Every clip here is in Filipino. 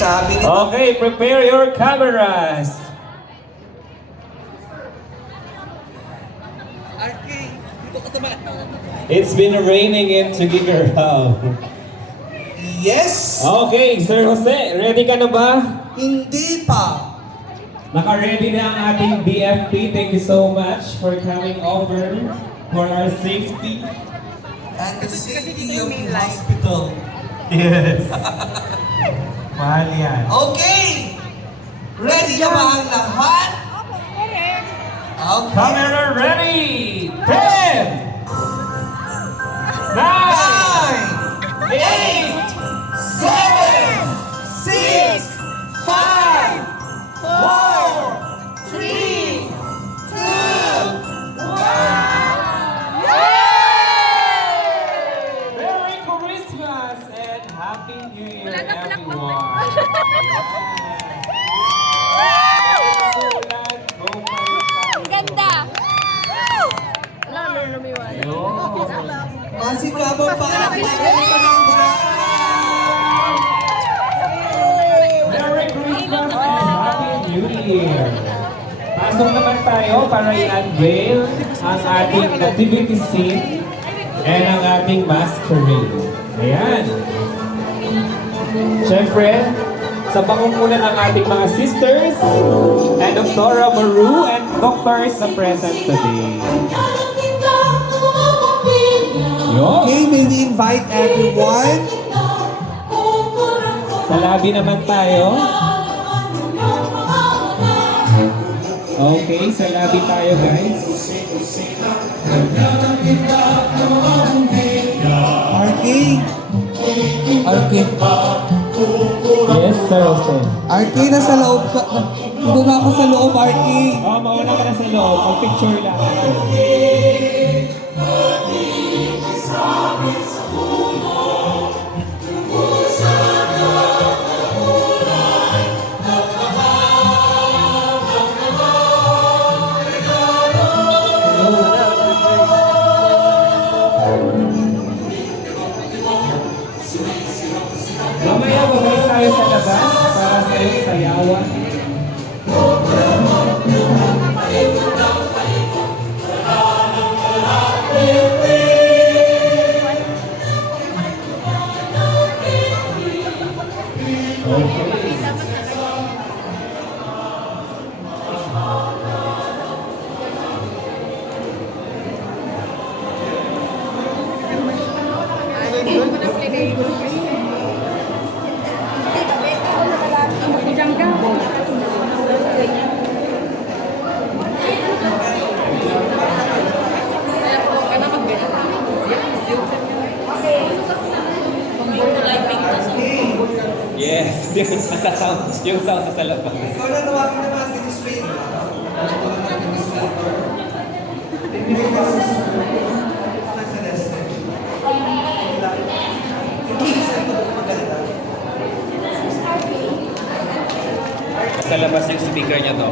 Sabi ni Okay, prepare your cameras. It's been raining in Tugigaraw. Yes! Okay, Sir Jose, ready ka na ba? Hindi pa. Naka-ready na ang ating DFP. Thank you so much for coming over for our safety. And the safety of the hospital. Yes. Mahal yan. Okay! Ready na ba ang lahat? Okay. Camera ready! 10! 9! 9, 8, 7, 6, 5, 4, 3, 2, 1. Merry Christmas and Happy New Year, everyone! Ang ganda! Wala, may lumiwan. Masigabang pa ang pagkakas ng Merry Christmas and Happy New Year! Pasok naman tayo para i-unveil ang ating nativity scene and ang ating masquerade. Ayan! Siyempre, sa pangunguna ng ating mga sisters and Dr. Maru and doctors na present today. Yo! Okay, may we invite everyone? Sa labi naman tayo. Okay, sa labi tayo guys. RK? RK? Yes, Sir Jose. RK, nasa loob ka. Doon ako sa loob, RK. Mauna ka na sa loob. Mag-picture lang. Mamaya babalik tayo sa labas para sa iyong sayawan. Yes, yung sound sa labas. Ikaw na tawagin na mga administrator. Sa labas yung speaker niya to.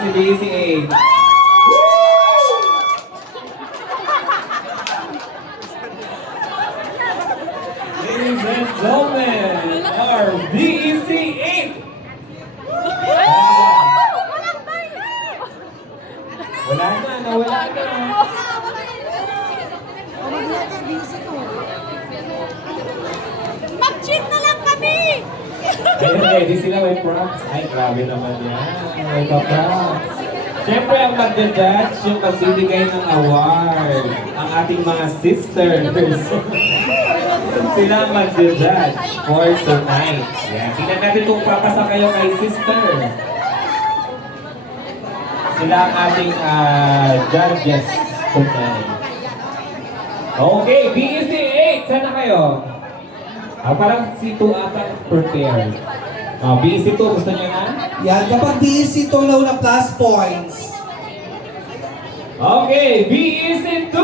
si BC8. Ladies and gentlemen, our BEC8! Wala na, nawala na. Mag-cheat na lang kami! Ayun, ready sila, may props. Ay, grabe naman yan. May props. Siyempre, ang magdadats, yung magbibigay ng award. Ang ating mga sisters. Sila ang magdadats for tonight. Yan. Tingnan natin kung papasa kayo kay sister. Sila ang ating judges tonight. Okay, BEC8, sana kayo? Parang si 2 ata prepared. BEC2, gusto niyo na? Yan, kapag BEC itong low na plus points. Okay, BEC2!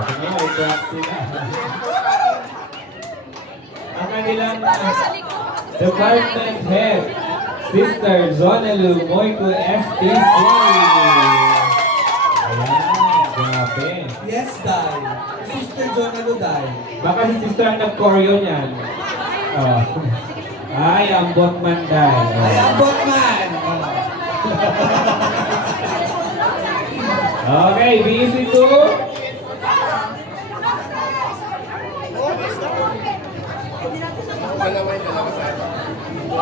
Okay, may props sila. Ang kanilang department head, Sister Zonalu Moico STC. Ayan, grabe. Yes, Dai. Sister Jonalo, Dai. Baka si sister ang nag-choreo niyan. Oh. Ay, ang botman dahil. Ay, ang botman. Okay, BEC2.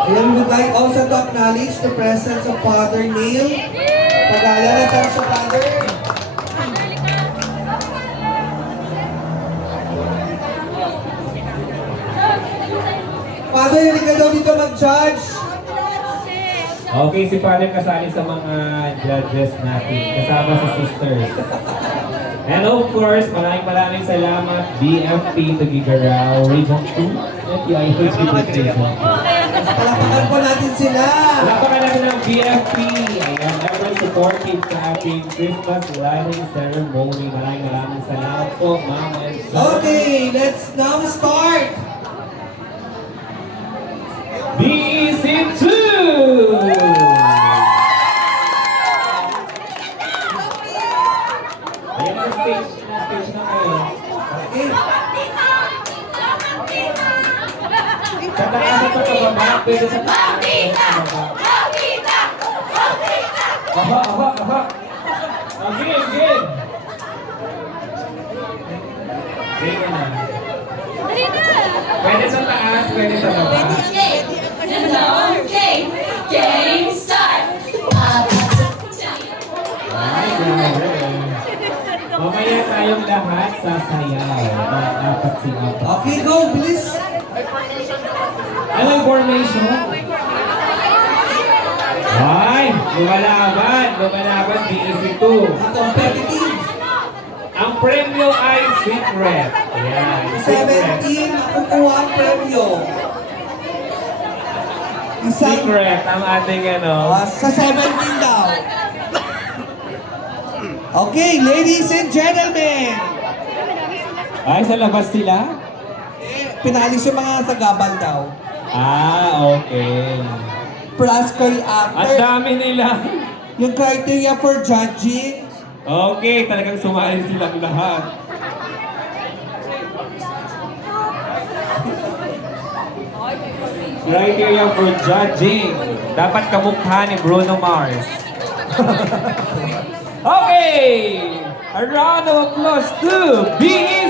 We would like also to acknowledge the presence of Father Neil. Pag-aalala tayo sa Father. Father, hindi ka daw dito mag-judge. Okay, si Father kasali sa mga judges natin. Kasama sa sisters. And of course, maraming salamat BFP Tugigaraw Region 2 at UIH Region 2. Palapakan po natin sila. Palapakan natin ng BFP. Ayan, ever supportive sa ating Christmas lighting ceremony. Maraming salamat po, Ma'am and Sir. Okay, let's now start. BEC2! Ayan na stage na kayo. Okay. Sa taas at sa baba, pwede sa taas. Aba. Again. Game na. Pwede sa taas, pwede sa baba. Game start! Ay, grabe. Mamaya tayong lahat sasayaw. Apat si apat. Okay, go, please. Anong formation? Ay, lumalaban, BEC2. Competitive. Ang premyo ay secret. Ayan, secret. 17, makukuha ang premyo. Isang, Secret ang ating sa 17 daw. Okay, ladies and gentlemen. Ay, sa labas sila? Pinalis yung mga sagabal daw. Okay. Plus kay Ang actor. dami nila. Yung criteria for judging. Okay, talagang sumali silang lahat. Criteria for judging. Dapat kamukha ni Bruno Mars. Okay! A round of applause to BEC!